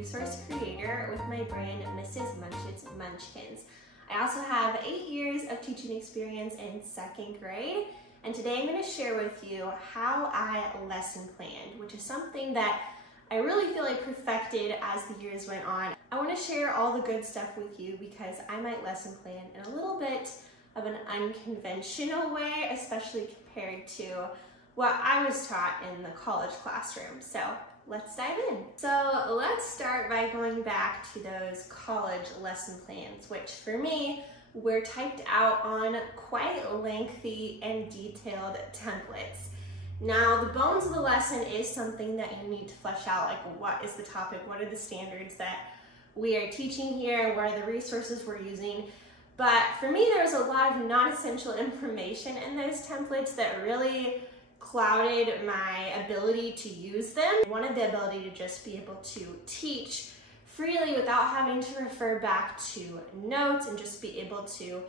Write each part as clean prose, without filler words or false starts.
resource creator with my brand, Mrs. Munch's Munchkins. I also have 8 years of teaching experience in 2nd grade, and today I'm going to share with you how I lesson planned, which is something that I really feel like perfected as the years went on. I want to share all the good stuff with you because I might lesson plan in a little bit of an unconventional way, especially compared to what I was taught in the college classroom. So let's dive in. So let's start by going back to those college lesson plans, which for me were typed out on quite lengthy and detailed templates. Now, the bones of the lesson is something that you need to flesh out, like what is the topic, what are the standards that we are teaching here, what are the resources we're using. But for me, there was a lot of non-essential information in those templates that really clouded my ability to use them. I wanted the ability to just be able to teach freely without having to refer back to notes and just be able to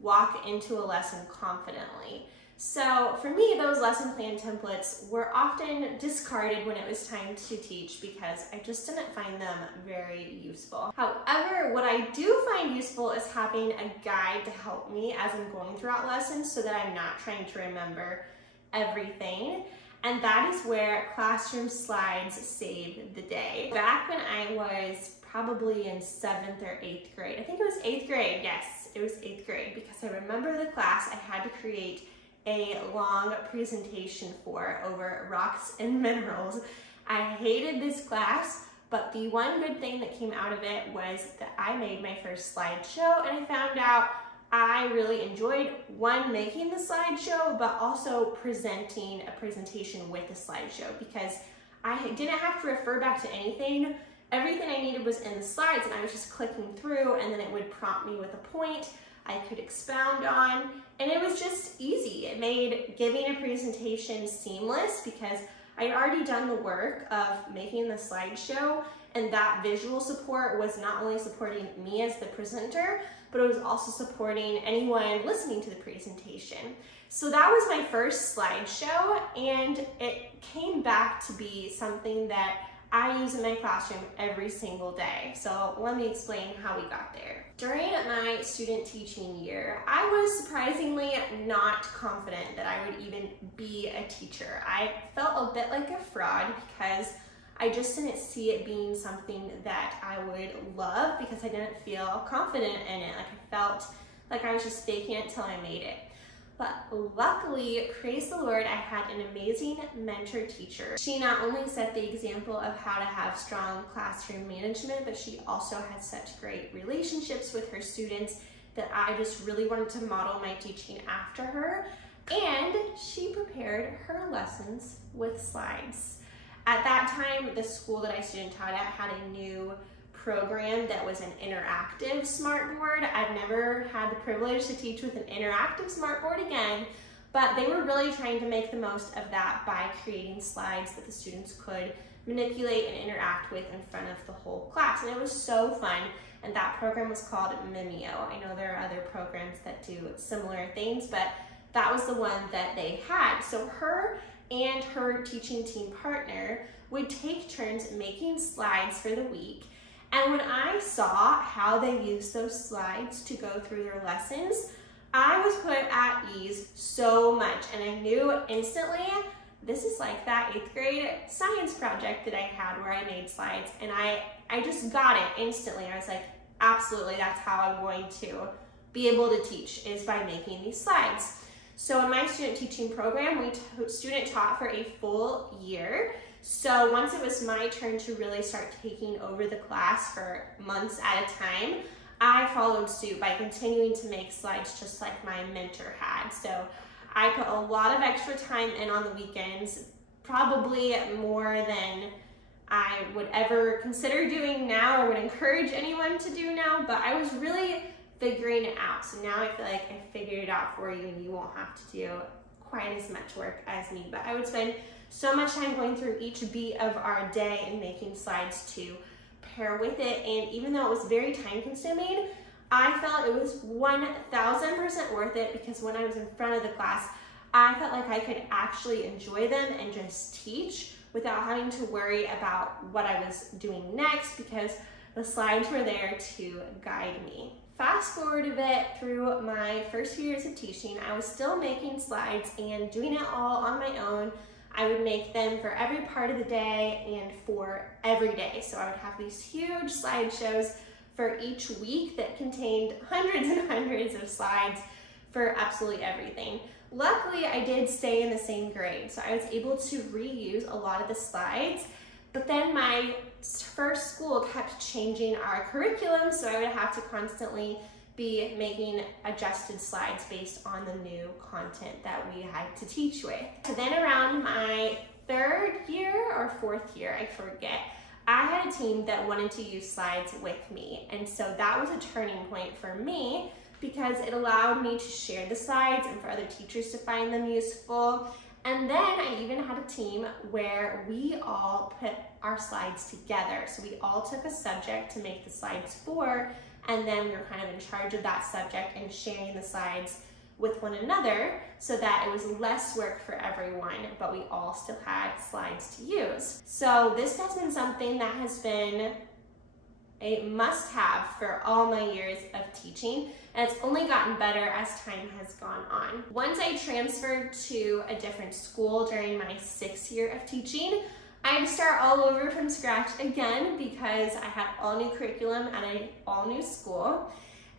walk into a lesson confidently. So for me, those lesson plan templates were often discarded when it was time to teach because I just didn't find them very useful. However, what I do find useful is having a guide to help me as I'm going throughout lessons so that I'm not trying to remember everything. And that is where classroom slides save the day. Back when I was probably in 7th or 8th grade, I think it was 8th grade, yes, it was 8th grade, because I remember the class I had to create a long presentation for over rocks and minerals. I hated this class, but the one good thing that came out of it was that I made my first slideshow, and I found out I really enjoyed, one, making the slideshow, but also presenting a presentation with the slideshow because I didn't have to refer back to anything. Everything I needed was in the slides and I was just clicking through, and then it would prompt me with a point I could expound on, and it was just easy. It made giving a presentation seamless because I had already done the work of making the slideshow, and that visual support was not only supporting me as the presenter, but it was also supporting anyone listening to the presentation. So that was my first slideshow, and it came back to be something that I use in my classroom every single day. So let me explain how we got there. During my student teaching year, I was surprisingly not confident that I would even be a teacher. I felt a bit like a fraud because I just didn't see it being something that I would love because I didn't feel confident in it. Like I felt like I was just faking it till I made it. But luckily, praise the Lord, I had an amazing mentor teacher. She not only set the example of how to have strong classroom management, but she also had such great relationships with her students that I just really wanted to model my teaching after her. And she prepared her lessons with slides. At that time, the school that I student taught at had a new program that was an interactive smartboard. I've never had the privilege to teach with an interactive smartboard again, but they were really trying to make the most of that by creating slides that the students could manipulate and interact with in front of the whole class. And it was so fun. And that program was called Mimeo. I know there are other programs that do similar things, but that was the one that they had. So her and her teaching team partner would take turns making slides for the week. And when I saw how they used those slides to go through their lessons, I was put at ease so much. And I knew instantly, this is like that 8th grade science project that I had where I made slides. And I just got it instantly. I was like, absolutely, that's how I'm going to be able to teach, is by making these slides. So in my student teaching program, we student taught for a full year. So once it was my turn to really start taking over the class for months at a time, I followed suit by continuing to make slides just like my mentor had. So I put a lot of extra time in on the weekends, probably more than I would ever consider doing now or would encourage anyone to do now, but I was really figuring it out. So now I feel like I figured it out for you and you won't have to do quite as much work as me. But I would spend so much time going through each beat of our day and making slides to pair with it. And even though it was very time consuming, I felt it was 1000% worth it because when I was in front of the class, I felt like I could actually enjoy them and just teach without having to worry about what I was doing next because the slides were there to guide me. Fast forward a bit through my first few years of teaching, I was still making slides and doing it all on my own. I would make them for every part of the day and for every day. So I would have these huge slideshows for each week that contained hundreds and hundreds of slides for absolutely everything. Luckily, I did stay in the same grade, so I was able to reuse a lot of the slides, but then my first school kept changing our curriculum, so I would have to constantly be making adjusted slides based on the new content that we had to teach with. So then around my third year or fourth year, I forget, I had a team that wanted to use slides with me, and so that was a turning point for me because it allowed me to share the slides and for other teachers to find them useful. And then I even had a team where we all put our slides together. So we all took a subject to make the slides for, and then we were kind of in charge of that subject and sharing the slides with one another so that it was less work for everyone, but we all still had slides to use. So this has been something that has been a must-have for all my years of teaching, and it's only gotten better as time has gone on. Once I transferred to a different school during my 6th year of teaching, I had to start all over from scratch again because I had all new curriculum at an all new school.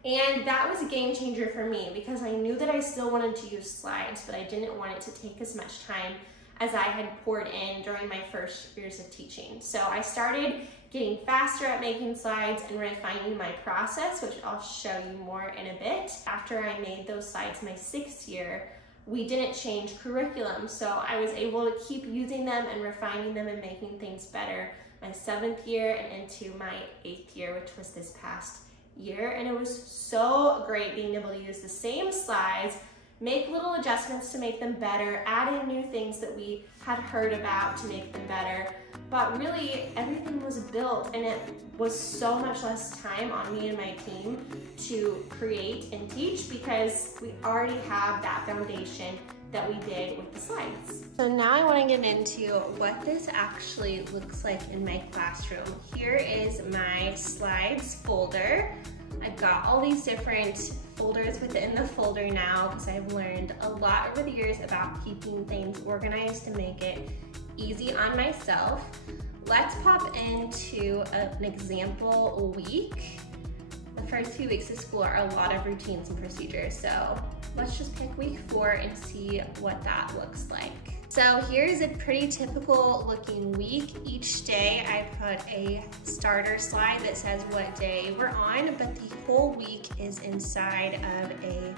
And that was a game changer for me because I knew that I still wanted to use slides, but I didn't want it to take as much time as I had poured in during my first years of teaching. So I started getting faster at making slides and refining my process, which I'll show you more in a bit. After I made those slides my 6th year, we didn't change curriculum, so I was able to keep using them and refining them and making things better my 7th year and into my 8th year, which was this past year. And it was so great being able to use the same slides, make little adjustments to make them better, add in new things that we had heard about to make them better. But really, everything was built, and it was so much less time on me and my team to create and teach because we already have that foundation that we did with the slides. So now I want to get into what this actually looks like in my classroom. Here is my slides folder. I've got all these different folders within the folder now because I've learned a lot over the years about keeping things organized to make it easy on myself. Let's pop into an example week. The first few weeks of school are a lot of routines and procedures, so let's just pick week 4 and see what that looks like. So here's a pretty typical looking week. Each day I put a starter slide that says what day we're on, but the whole week is inside of a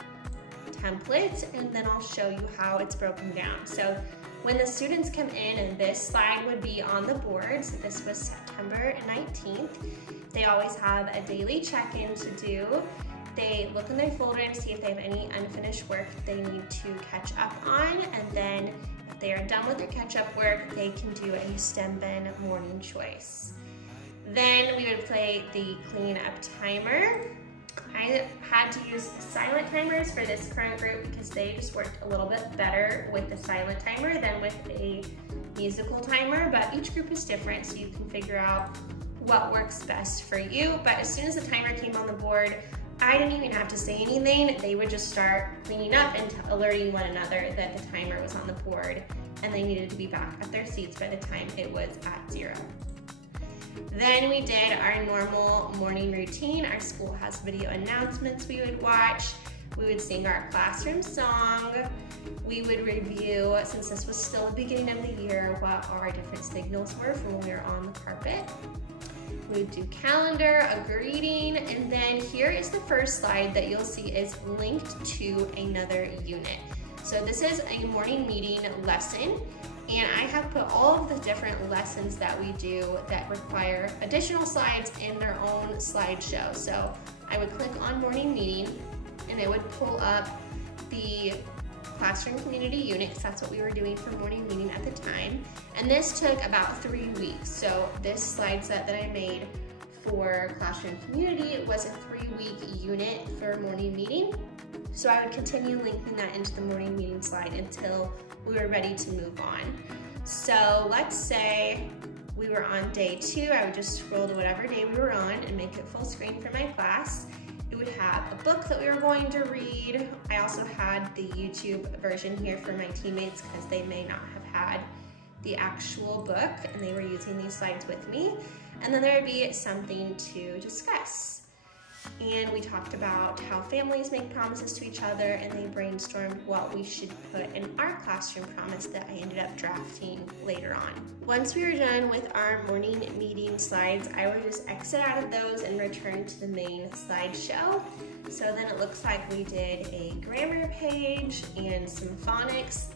template, and then I'll show you how it's broken down. So when the students come in, and this slide would be on the board, so this was September 19th, they always have a daily check-in to do. They look in their folder and see if they have any unfinished work they need to catch up on, and then if they are done with their catch-up work, they can do a STEM bin morning choice. Then we would play the clean up timer. I had to use silent timers for this current group because they just worked a little bit better with the silent timer than with a musical timer, but each group is different, so you can figure out what works best for you. But as soon as the timer came on the board, I didn't even have to say anything. They would just start cleaning up and alerting one another that the timer was on the board and they needed to be back at their seats by the time it was at 0. Then we did our normal morning routine. Our school has video announcements we would watch. We would sing our classroom song. We would review, since this was still the beginning of the year, what our different signals were from when we were on the carpet. We would do calendar, a greeting, and then here is the first slide that you'll see is linked to another unit. So this is a morning meeting lesson, and I have put all of the different lessons that we do that require additional slides in their own slideshow. So I would click on morning meeting, and it would pull up the classroom community unit, because that's what we were doing for morning meeting at the time. And this took about 3 weeks. So this slide set that I made for classroom community was a 3-week unit for morning meeting. So I would continue linking that into the morning meeting slide until we were ready to move on. So let's say we were on day 2, I would just scroll to whatever day we were on and make it full screen for my class. It would have a book that we were going to read. I also had the YouTube version here for my teammates because they may not have had the actual book and they were using these slides with me. And then there would be something to discuss. And we talked about how families make promises to each other, and they brainstormed what we should put in our classroom promise that I ended up drafting later on. Once we were done with our morning meeting slides, I would just exit out of those and return to the main slideshow. So then it looks like we did a grammar page and some phonics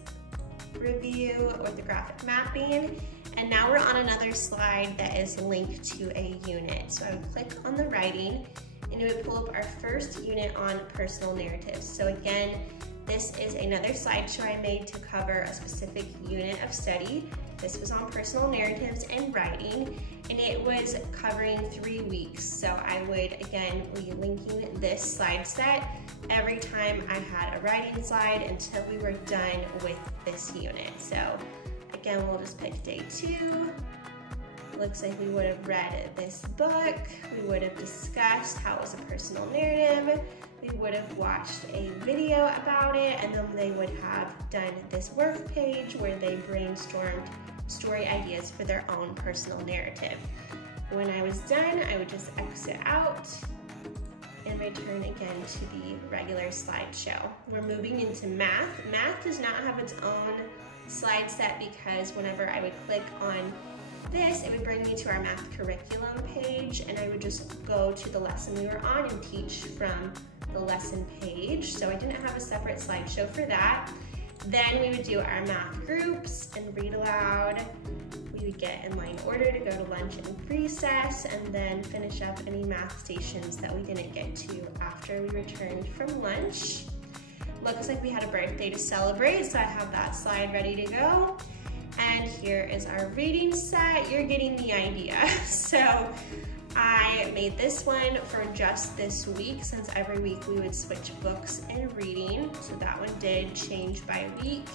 review, orthographic mapping, and now we're on another slide that is linked to a unit. So I would click on the writing, and it would pull up our first unit on personal narratives. So again, this is another slideshow I made to cover a specific unit of study. This was on personal narratives and writing, and it was covering 3 weeks. So I would, again, be linking this slide set every time I had a writing slide until we were done with this unit. So again, we'll just pick day 2. Looks like we would have read this book, we would have discussed how it was a personal narrative, we would have watched a video about it, and then they would have done this work page where they brainstormed story ideas for their own personal narrative. When I was done, I would just exit out and return again to the regular slideshow. We're moving into math. Math does not have its own slide set because whenever I would click on this, it would bring me to our math curriculum page, and I would just go to the lesson we were on and teach from the lesson page. So I didn't have a separate slideshow for that. Then we would do our math groups and read aloud. We would get in line order to go to lunch and recess, and then finish up any math stations that we didn't get to after we returned from lunch. Looks like we had a birthday to celebrate, so I have that slide ready to go. And here is our reading set. You're getting the idea. So I made this one for just this week, since every week we would switch books and reading. So that one did change by week.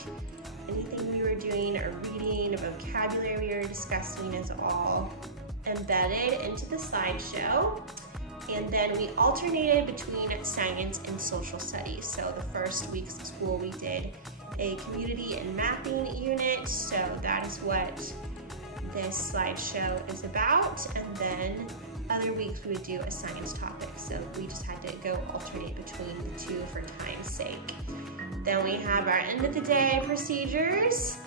Anything we were doing or reading, vocabulary we were discussing is all embedded into the slideshow. And then we alternated between science and social studies. So the first weeks of school we did a community and mapping unit, so that is what this slideshow is about. And then other weeks we would do a science topic, so we just had to go alternate between the two for time's sake. Then we have our end of the day procedures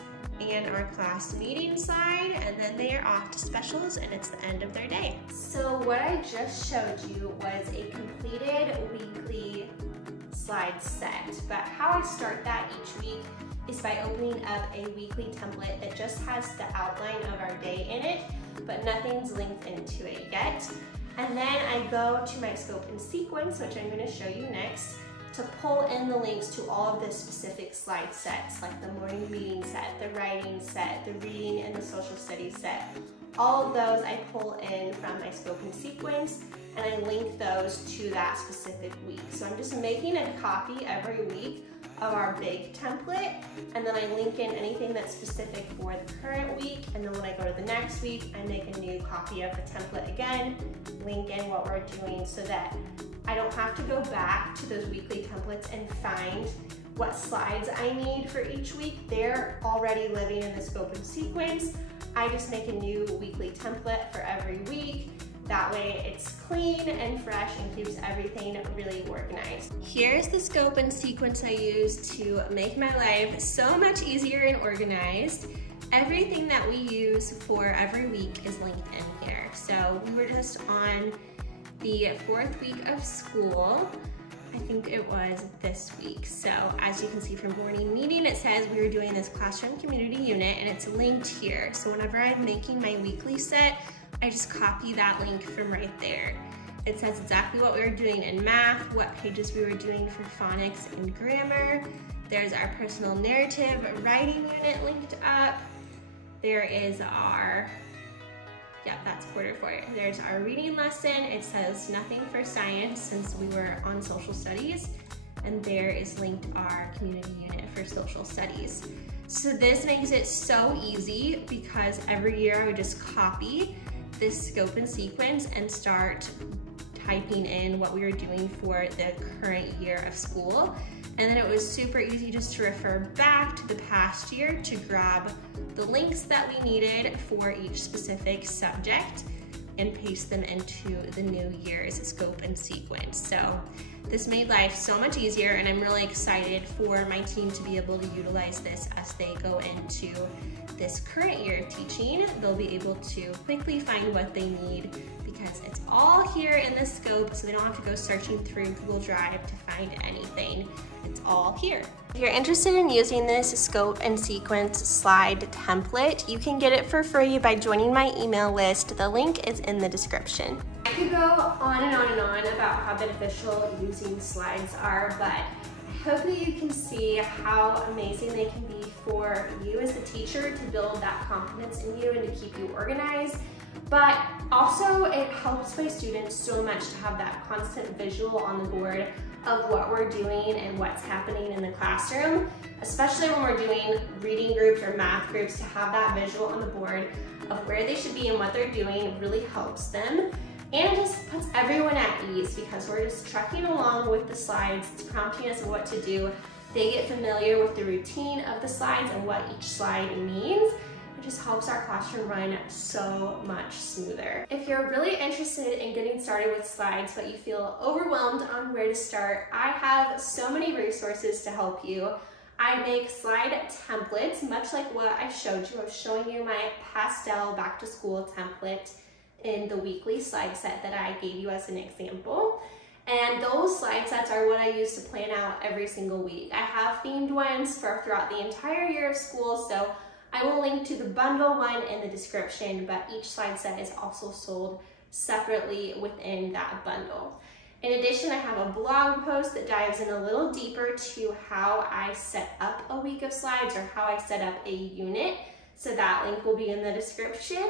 and our class meeting slide, and then they are off to specials and it's the end of their day. So what I just showed you was a completed weekly slide set, but how I start that each week is by opening up a weekly template that just has the outline of our day in it, but nothing's linked into it yet. And then I go to my scope and sequence, which I'm going to show you next, to pull in the links to all of the specific slide sets, like the morning meeting set, the writing set, the reading and the social studies set. All of those I pull in from my scope and sequence, and I link those to that specific week. So I'm just making a copy every week of our big template, and then I link in anything that's specific for the current week, and then when I go to the next week, I make a new copy of the template again, link in what we're doing so that I don't have to go back to those weekly templates and find what slides I need for each week. They're already living in the scope and sequence. I just make a new weekly template for every week. That way it's clean and fresh and keeps everything really organized. Here's the scope and sequence I use to make my life so much easier and organized. Everything that we use for every week is linked in here. So we were just on the 4th week of school. I think it was this week. So as you can see from morning meeting, it says we were doing this classroom community unit, and it's linked here. So whenever I'm making my weekly set, I just copy that link from right there. It says exactly what we were doing in math, what pages we were doing for phonics and grammar. There's our personal narrative writing unit linked up. There is our, that's quarter 4. There's our reading lesson. It says nothing for science since we were on social studies. And there is linked our community unit for social studies. So this makes it so easy because every year I would just copy this scope and sequence and start typing in what we were doing for the current year of school. And then it was super easy just to refer back to the past year to grab the links that we needed for each specific subject and paste them into the new year's scope and sequence. So this made life so much easier, and I'm really excited for my team to be able to utilize this as they go into this current year of teaching. They'll be able to quickly find what they need because it's all here in the scope, so they don't have to go searching through Google Drive to find anything. It's all here. If you're interested in using this scope and sequence slide template, you can get it for free by joining my email list. The link is in the description. I could go on and on and on about how beneficial using slides are, but I hope that you can see how amazing they can be for you as a teacher to build that confidence in you and to keep you organized. But also it helps my students so much to have that constant visual on the board of what we're doing and what's happening in the classroom, especially when we're doing reading groups or math groups. To have that visual on the board of where they should be and what they're doing really helps them. And it just puts everyone at ease because we're just trucking along with the slides. It's prompting us of what to do. They get familiar with the routine of the slides and what each slide means. It just helps our classroom run so much smoother. If you're really interested in getting started with slides but you feel overwhelmed on where to start, I have so many resources to help you. I make slide templates, much like what I showed you. I was showing you my pastel back to school template in the weekly slide set that I gave you as an example. And those slide sets are what I use to plan out every single week. I have themed ones for throughout the entire year of school, so I will link to the bundle one in the description, but each slide set is also sold separately within that bundle. In addition, I have a blog post that dives in a little deeper to how I set up a week of slides or how I set up a unit. So that link will be in the description.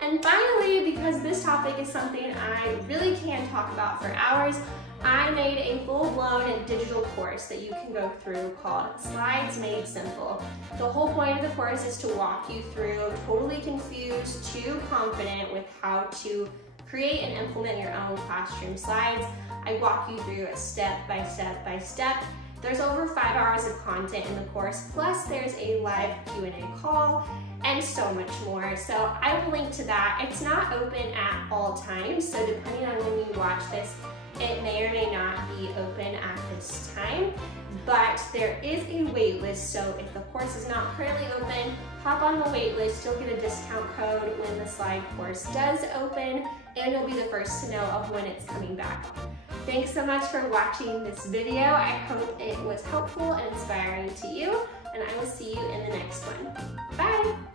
And finally, because this topic is something I really can talk about for hours, I made a full-blown digital course that you can go through called Slides Made Simple. The whole point of the course is to walk you through totally confused to confident with how to create and implement your own classroom slides. I walk you through it step by step by step. There's over 5 hours of content in the course, plus there's a live Q&A call and so much more. So I will link to that. It's not open at all times, so depending on when you watch this, it may or may not be open at this time, but there is a wait list. So if the course is not currently open, hop on the wait list. You'll get a discount code when the slide course does open, and you'll be the first to know of when it's coming back. Thanks so much for watching this video. I hope it was helpful and inspiring to you, and I will see you in the next one. Bye!